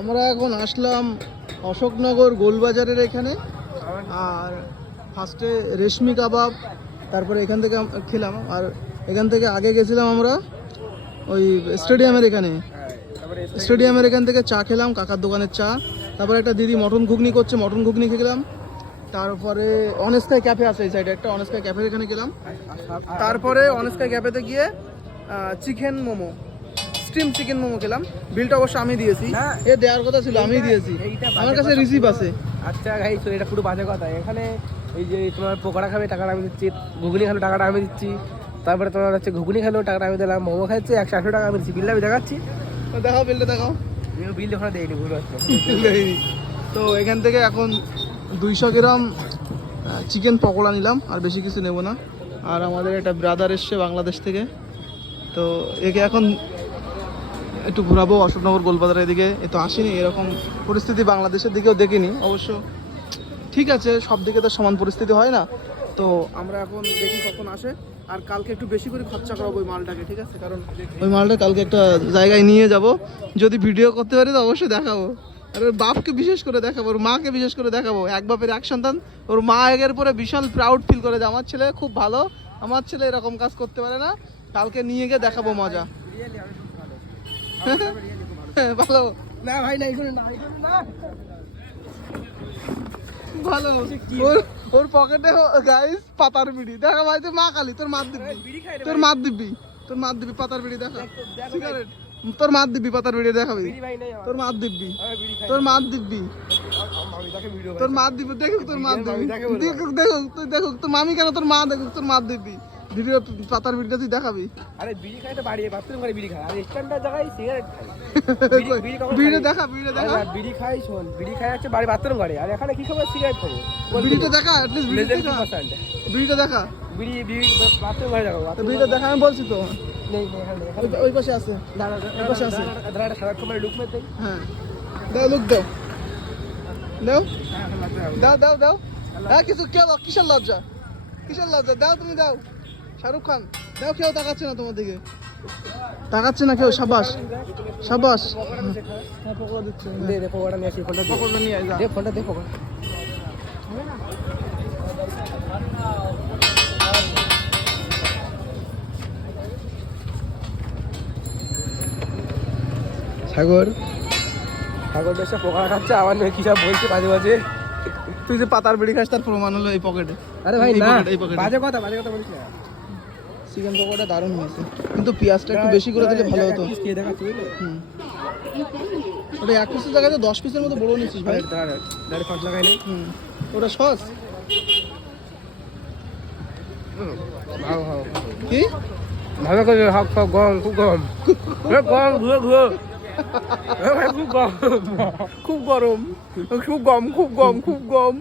আমরা এখন আসলাম অশোকনগর গোলবাজারের এখানে। আর ফার্স্টে রেশমি কাবাব, তারপরে এখান থেকে খেলাম। আর এখান থেকে আগে গেছিলাম আমরা ওই স্টেডিয়ামের এখানে, স্টেডিয়ামের এখান থেকে চা খেলাম, কাকার দোকানের চা। তারপরে একটা দিদি মটন ঘুগনি করছে, মটন ঘুগনি খেলাম। তারপরে অনেস্কাই ক্যাফে আছে এই সাইডে একটা, অনেস্কাই ক্যাফের এখানে গেলাম। তারপরে অনেস্কাই ক্যাফেতে গিয়ে chicken momo, steam chicken momo খেলাম। বিলটা অবশ্য আমি দিয়েছি, এ দেওয়ার কথা ছিল, আমি দিয়েছি, আমার কাছে রিসিভ আছে। আচ্ছা গাইস, এটা পুরো বাজে কথা। এখানে এই যে তোমার পকোড়া খাবে টাকাটা আমি দিচ্ছি, ঘুগনি খাবে টাকাটা আমি দিচ্ছি, তারপরে তোমার হচ্ছে ঘুগনি খেলেও টাকাটা আমি দিলাম, মোমো খাচ্ছে 180 টাকা আমি দিচ্ছি। বিলটা আমি দেখাচ্ছি, দেখাও বিলটা দেখাও। বিল ওখানে দেয়নি, ভুল হচ্ছে। তো এখান থেকে এখন 200 গ্রাম চিকেন পকোড়া নিলাম, আর বেশি কিছু নেব না। আর আমাদের একটা ব্রাদার এসছে বাংলাদেশ থেকে, তো একে এখন একটু ঘোরাবো অশোকনগর গোলবাজারের দিকে। এ তো আসেনি, এরকম পরিস্থিতি বাংলাদেশের দিকেও দেখিনি অবশ্য। ঠিক আছে, সব দিকে তো সমান পরিস্থিতি হয় না, তো আমরা এখন দেখি কখন আসে। আর কালকে একটু বেশি করে খরচা করাবো ওই মালটাকে, ঠিক আছে? কারণ ওই মালটা কালকে একটা জায়গায় নিয়ে যাব, যদি ভিডিও করতে পারি তো অবশ্যই দেখাবো। আর ওর বাপকে বিশেষ করে দেখাবো, ওর মাকে বিশেষ করে দেখাবো। এক বাপের এক সন্তান, ওর মা এর পরে বিশাল প্রাউড ফিল করে যে আমার ছেলে খুব ভালো, আমার ছেলে এরকম কাজ করতে পারে না। কালকে নিয়ে গিয়ে দেখাবো মজা। ভালো না ভাই, না ভালো। ওর পকেটে গাইস পাতার বিড়ি দেখা ভাই, তুই মা কালি তোর মার দিবি, তোর মার দিবি, তোর মার দিবি পাতার বিড়ি দেখা, সিগারেট তোর মার দিবি, পাতার বিড়ি দেখাবি, তোর মার দিবি, তোর মার দিবি, তোর মার দিবি, দেখুক তোর মার দিবি, দেখুক দেখুক তুই দেখুক তোর মামি কেন, তোর মা দেখুক তোর মার দিবি। ভিডিও পাতার বিড়িটা তুই দেখাবি। আরে বিড়ি খাই তো বাড়ি বাথরুম করে বিড়ি খাই, আর স্ট্যান্ডার্ড জায়গায় সিগারেট খাই। বিড়ি দেখা, বিড়ি দেখা, বিড়ি খাই, শোন বিড়ি খাই হচ্ছে বাড়ি বাথরুম করে, আর এখানে কি খাবো? সিগারেট খাবো। বিড়িটা দেখা, অ্যাট লিস্ট বিড়িটা দেখা, বিড়িটা দেখা, বিড়ি বিড়ি বাথরুম করে যাবো। বিড়িটা দেখা, আমি বলছি তো নেই এখানে, ওই পাশে আছে, ওই পাশে আছে। দাঁড়া সারা সময় লুক মেতে। হ্যাঁ দাও, লুক দাও, দাও দাও দাও দাও। হ্যাঁ কিছু কেউ, কিসের লজ্জা, কিসের লজ্জা? দাও তুমি দাও, শাহরুখ খান দাও। কেউ তাকাচ্ছে না তোমার দিকে, তাকাচ্ছে না কেউ। সাবাস সাবাস। হ্যাঁ পকোড়া দিচ্ছে, দে দে পকোড়া নিয়ে আসি, ফোনটা দে, পকোড়া নিয়ে আয়, যা দে ফোনটা দে পকোড়া। সাগর, সাগর দেশে পকোড়া খাচ্ছে, আমার মেয়ে কি সব বলছে বাজে বাজে। তুই যে পাতার বিড়ি খাস তার প্রমাণ হলো এই পকেটে। আরে ভাই না, এই পকেটে বাজে কথা বলিস না। চিকেন পকোড়া দারুণ হয়েছে, কিন্তু পেঁয়াজটা একটু বেশি করে দিলে ভালো হতো। খেয়ে দেখাচ্ছি বুঝলি? ওটা 1 পিসের জায়গায় 10 পিসের মতো বড় নিচ্ছিস ভাই। দাঁড়া সস লাগাই নি। ওটা সস ভালো ভালো কি ভালো করে হাফ হাফ গরম, খুব গরম, গরম ঘুরে ঘুরে ভাই, খুব গরম, খুব গরম, খুব গম, খুব গম, খুব গম।